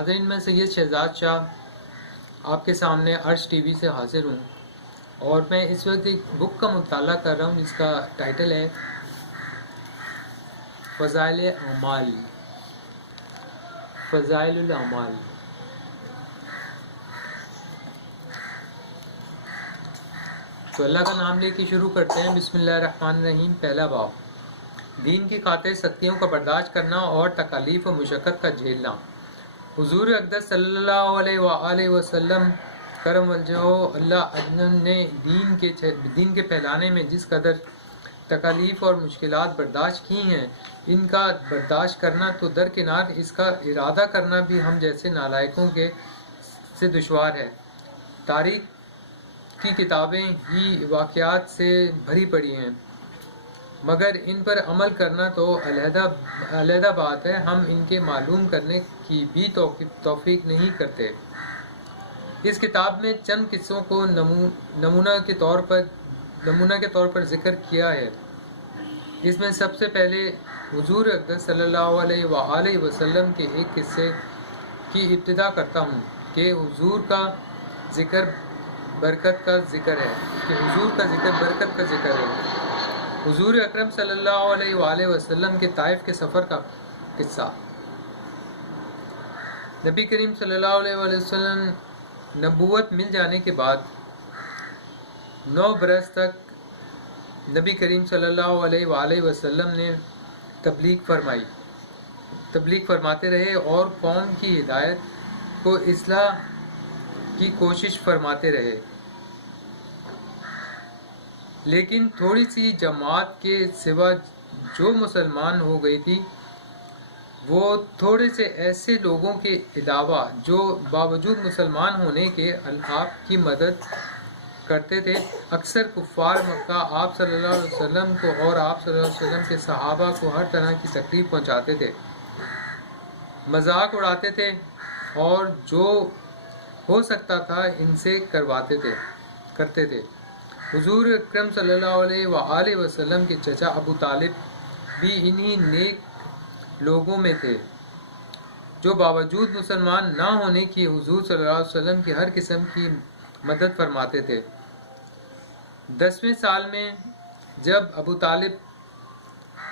ناظرین، میں سید شہزاد شاہ آپ کے سامنے عرش ٹی وی سے حاضر ہوں اور میں اس وقت ایک بک کا مطالعہ کر رہا ہوں جس کا ٹائٹل ہے فضائل اعمال. فضائل الاعمال. تو اللہ کا نام لے کے شروع کرتے ہیں. بسم اللہ الرحمن الرحیم. پہلا باب. دین کی خاطر سختیوں کا برداشت کرنا اور تکالیف و مشقت کا جھیلنا. حضور اقدس صلی اللہ علیہ وآلہ وسلم کرم وجہ اللہ نے دین کے پھیلانے میں جس قدر تکالیف اور مشکلات برداشت کی ہیں، ان کا برداشت کرنا تو درکنار، اس کا ارادہ کرنا بھی ہم جیسے نالائقوں سے دشوار ہے. تاریخ کی کتابیں ہی واقعات سے بھری پڑی ہیں، مگر ان پر عمل کرنا تو علیحدہ بات ہے. ہم ان کے معلوم کرنے کی بھی توفیق نہیں کرتے. اس کتاب میں چند قصوں کو نمونہ کے طور پر ذکر کیا ہے. اس میں سب سے پہلے حضور اقدس صلی اللہ علیہ وآلہ وسلم کے ایک قصے کی ابتدا کرتا ہوں کہ حضور کا ذکر برکت کا ذکر ہے. حضور اکرم صلی اللہ علیہ وآلہ وسلم کے طائف کے سفر کا قصہ. نبی کریم صلی اللہ علیہ وآلہ وسلم نبوت مل جانے کے بعد 9 برس تک نبی کریم صلی اللہ علیہ وآلہ وسلم نے تبلیغ فرماتے رہے اور قوم کی ہدایت کو اصلاح کی کوشش فرماتے رہے. لیکن تھوڑی سی جماعت کے سوا جو مسلمان ہو گئی تھی، وہ تھوڑے سے ایسے لوگوں کے علاوہ جو باوجود مسلمان ہونے کے آپ کی مدد کرتے تھے، اکثر کفار مکہ آپ صلی اللہ علیہ وسلم کو اور آپ صلی اللہ علیہ وسلم کے صحابہ کو ہر طرح کی تکلیف پہنچاتے تھے، مذاق اڑاتے تھے اور جو ہو سکتا تھا ان سے کرتے تھے. حضور اکرم صلی اللہ علیہ وآلہ وسلم کے چچا ابو طالب بھی انہی نیک لوگوں میں تھے جو باوجود مسلمان نہ ہونے کی حضور صلی اللہ علیہ وسلم کی ہر قسم کی مدد فرماتے تھے. 10ویں سال میں جب ابو طالب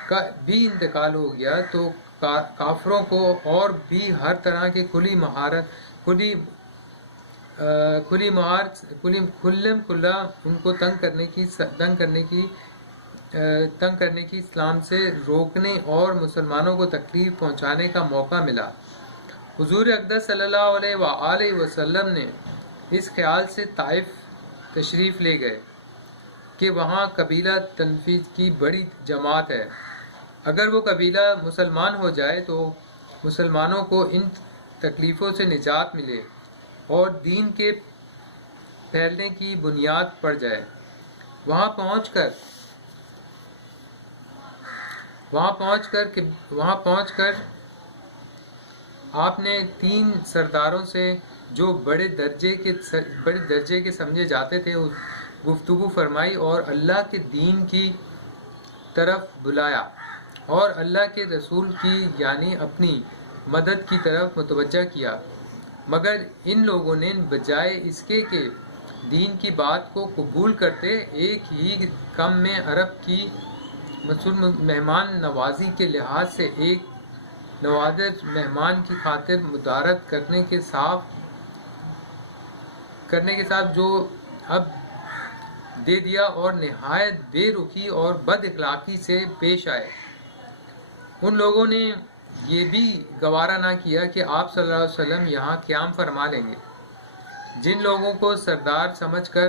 کا بھی انتقال ہو گیا تو کافروں کو اور بھی ہر طرح کے ان کو تنگ کرنے کی اسلام سے روکنے اور مسلمانوں کو تکلیف پہنچانے کا موقع ملا. حضور اقدس صلی اللہ علیہ وآلہ وسلم نے اس خیال سے طائف تشریف لے گئے کہ وہاں قبیلہ تنفیذ کی بڑی جماعت ہے. اگر وہ قبیلہ مسلمان ہو جائے تو مسلمانوں کو ان تکلیفوں سے نجات ملے اور دین کے پھیلنے کی بنیاد پڑ جائے. وہاں پہنچ کر آپ نے 3 سرداروں سے جو بڑے درجے کے سمجھے جاتے تھے گفتگو فرمائی اور اللہ کے دین کی طرف بلایا اور اللہ کے رسول کی یعنی اپنی مدد کی طرف متوجہ کیا. مگر ان لوگوں نے بجائے اس کے کہ دین کی بات کو قبول کرتے، ایک ہی کم میں عرب کی مہمان نوازی کے لحاظ سے ایک نوادر مہمان کی خاطر مدارت کرنے کے ساتھ جو اب دے دیا اور نہایت بے رخی اور بد اخلاقی سے پیش آئے. ان لوگوں نے یہ بھی گوارا نہ کیا کہ آپ صلی اللہ علیہ وسلم یہاں قیام فرما لیں گے. جن لوگوں کو سردار سمجھ کر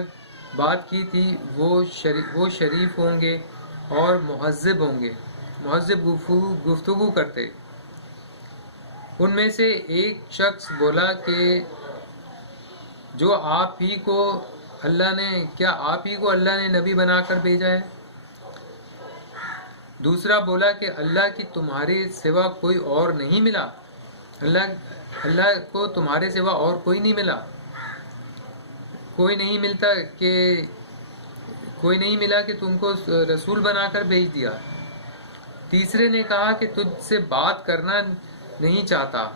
بات کی تھی وہ شریف ہوں گے اور مہذب گفتگو کرتے. ان میں سے ایک شخص بولا کہ کیا آپ ہی کو اللہ نے نبی بنا کر بھیجا ہے؟ دوسرا بولا کہ اللہ کی تمہارے سوا کوئی اور نہیں ملا؟ اللہ کو تمہارے سوا اور کوئی نہیں ملا؟ کوئی نہیں ملا کہ تم کو رسول بنا کر بھیج دیا؟ تیسرے نے کہا کہ تجھ سے بات کرنا نہیں چاہتا.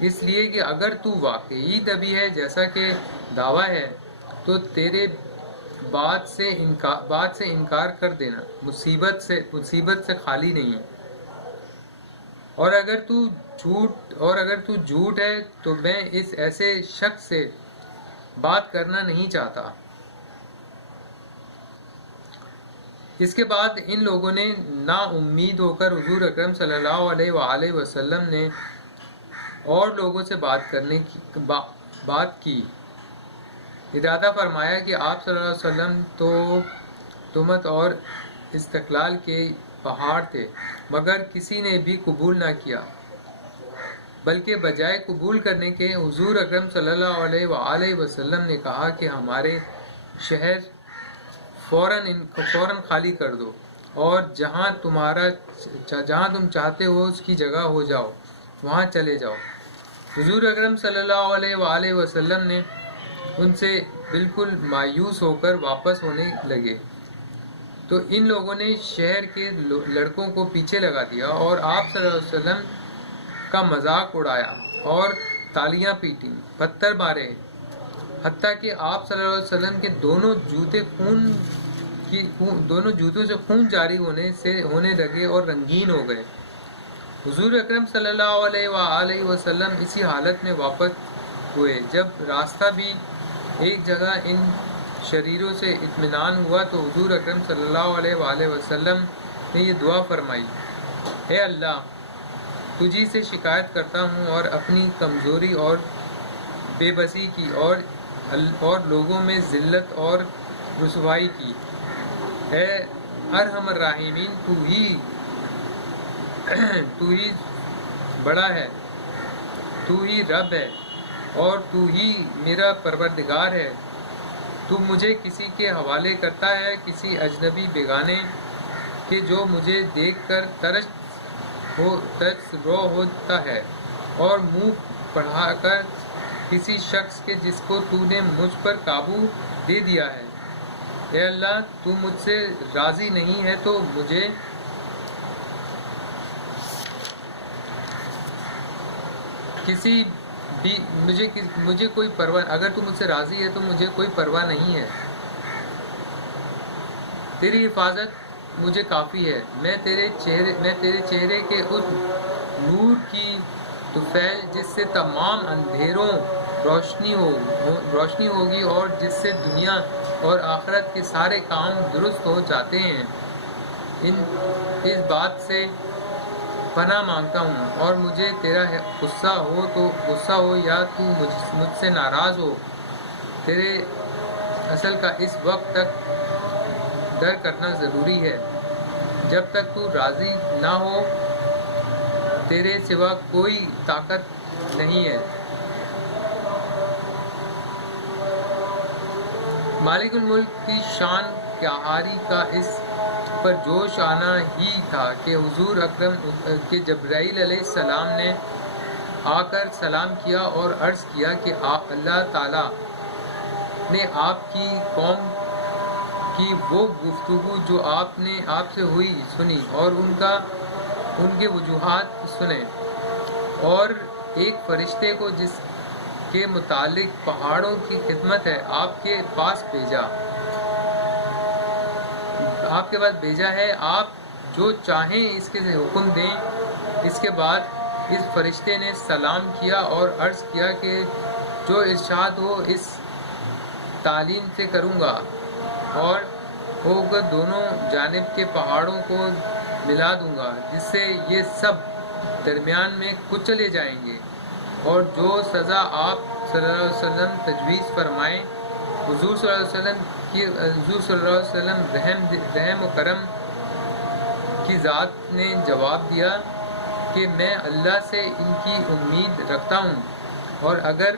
اس لیے کہ اگر تو واقعی نبی ہے جیسا کہ دعویٰ ہے تو تیرے بات سے انکار کر دینا مصیبت سے خالی نہیں، اور اگر تو جھوٹ ہے تو میں اس ایسے شخص سے بات کرنا نہیں چاہتا۔ اس کے بعد ان لوگوں نے نا امید ہو کر حضور اکرم صلی اللہ علیہ وآلہ وسلم نے اور لوگوں سے بات کی ارادہ فرمایا کہ آپ صلی اللہ علیہ وسلم تو تہمت اور استقلال کے پہاڑ تھے، مگر کسی نے بھی قبول نہ کیا، بلکہ بجائے قبول کرنے کے حضور اکرم صلی اللہ علیہ وآلہ وسلم نے کہا کہ ہمارے شہر فوراً خالی کر دو اور جہاں تم چاہتے ہو اس کی جگہ ہو جاؤ، وہاں چلے جاؤ۔ حضور اکرم صلی اللہ علیہ وآلہ وسلم نے ان سے بالکل مایوس ہو کر واپس ہونے لگے تو ان لوگوں نے شہر کے لڑکوں کو پیچھے لگا دیا اور آپ صلی اللہ علیہ وسلم کا مذاق اڑایا اور تالیاں پیٹیں، پتھر مارے، حتیٰ کہ آپ صلی اللہ علیہ وسلم کے دونوں جوتوں سے خون جاری ہونے لگے اور رنگین ہو گئے۔ حضور اکرم صلی اللہ علیہ وآلہ وسلم اسی حالت میں واپس ہوئے۔ جب راستہ بھی ایک جگہ ان شریروں سے اطمینان ہوا تو حضور اکرم صلی اللہ علیہ وآلہ وسلم نے یہ دعا فرمائی: اے اللہ، تجھی سے شکایت کرتا ہوں اور اپنی کمزوری اور بے بسی کی اور لوگوں میں ذلت اور رسوائی کی۔ اے ارحم الراحمین، تو ہی بڑا ہے، تو ہی رب ہے اور تو ہی میرا پروردگار ہے۔ تو مجھے کسی کے حوالے کرتا ہے، کسی اجنبی بیگانے کے جو مجھے دیکھ کر ترس رو ہوتا ہے، اور منہ بڑھا کر کسی شخص کے جس کو تو نے مجھ پر قابو دے دیا ہے۔ اے اللہ، تو مجھ سے راضی نہیں ہے تو مجھے کوئی پرواہ، اگر تو مجھ سے راضی ہے تو مجھے کوئی پرواہ نہیں ہے، تیری حفاظت مجھے کافی ہے۔ میں تیرے چہرے کے اس نور کی طفیل جس سے تمام اندھیروں روشنی ہوگی اور جس سے دنیا اور آخرت کے سارے کام درست ہو جاتے ہیں، اس بات سے پناہ مانگتا ہوں، اور مجھے تیرا غصہ ہو یا تو مجھ سے ناراض ہو، تیرے اصل کا اس وقت تک ڈر کرنا ضروری ہے۔ جب تک تو راضی نہ ہو تیرے سوا کوئی طاقت نہیں ہے۔ مالک الملک کی شان قہاری کا اس پر جوش آنا ہی تھا کہ حضور اکرم کے جبرائیل علیہ السلام نے آ کر سلام کیا اور عرض کیا کہ اللہ تعالیٰ نے آپ کی قوم کی وہ گفتگو جو آپ سے ہوئی سنی اور ان کے وجوہات سنے، اور ایک فرشتے کو جس کے متعلق پہاڑوں کی خدمت ہے آپ کے پاس بھیجا ہے، آپ جو چاہیں اس کے حکم دیں۔ اس کے بعد اس فرشتے نے سلام کیا اور عرض کیا کہ جو ارشاد ہو اس تعلیم سے کروں گا، اور ہوگا دونوں جانب کے پہاڑوں کو ملا دوں گا جس سے یہ سب درمیان میں کچلے جائیں گے، اور جو سزا آپ صلی اللہ علیہ وسلم تجویز فرمائیں۔ حضور صلی اللہ علیہ وسلم رحم و کرم کی ذات نے جواب دیا کہ میں اللہ سے ان کی امید رکھتا ہوں، اور اگر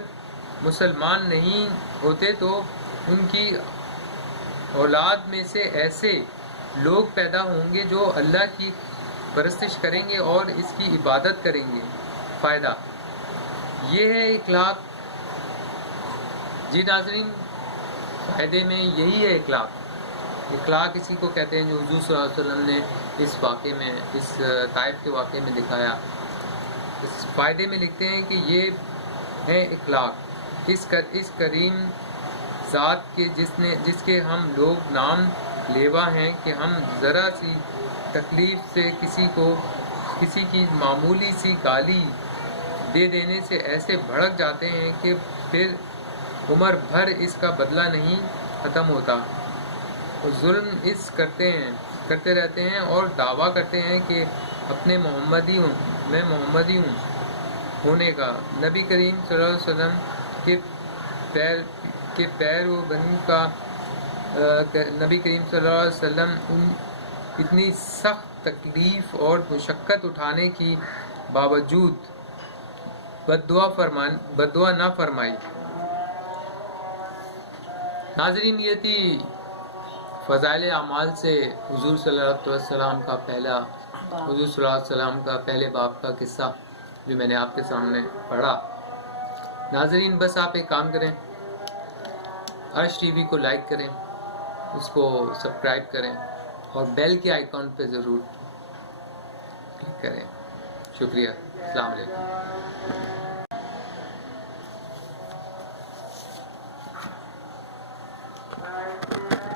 مسلمان نہیں ہوتے تو ان کی اولاد میں سے ایسے لوگ پیدا ہوں گے جو اللہ کی پرستش کریں گے اور اس کی عبادت کریں گے۔ فائدہ یہ ہے اخلاق۔ جی ناظرین، فائدے میں یہی ہے اخلاق اسی کو کہتے ہیں جو حضور صلی اللہ علیہ وسلم نے اس طائف کے واقعے میں دکھایا۔ اس فائدے میں لکھتے ہیں کہ یہ ہے اخلاق اس کریم ذات کے جس کے ہم لوگ نام لیوا ہیں کہ ہم ذرا سی تکلیف سے کسی کی معمولی سی گالی دے دینے سے ایسے بھڑک جاتے ہیں کہ پھر عمر بھر اس کا بدلہ نہیں ختم ہوتا. ظلم کرتے رہتے ہیں اور دعویٰ کرتے ہیں کہ میں محمدی ہوں ہونے کا. نبی کریم صلی اللہ علیہ وسلم کے پیروکاروں کا نبی کریم صلی اللہ علیہ وسلم اتنی سخت تکلیف اور مشقت اٹھانے کی باوجود بددعا نہ فرمائی. ناظرین، یہ تھی فضائل اعمال سے حضور صلی اللہ علیہ وسلم کا پہلے باب کا قصہ جو میں نے آپ کے سامنے پڑھا. ناظرین، بس آپ ایک کام کریں، عرش ٹی وی کو لائک کریں، اس کو سبسکرائب کریں اور بیل کے آئیکن پہ ضرور کلک کریں. شکریہ. السلام علیکم.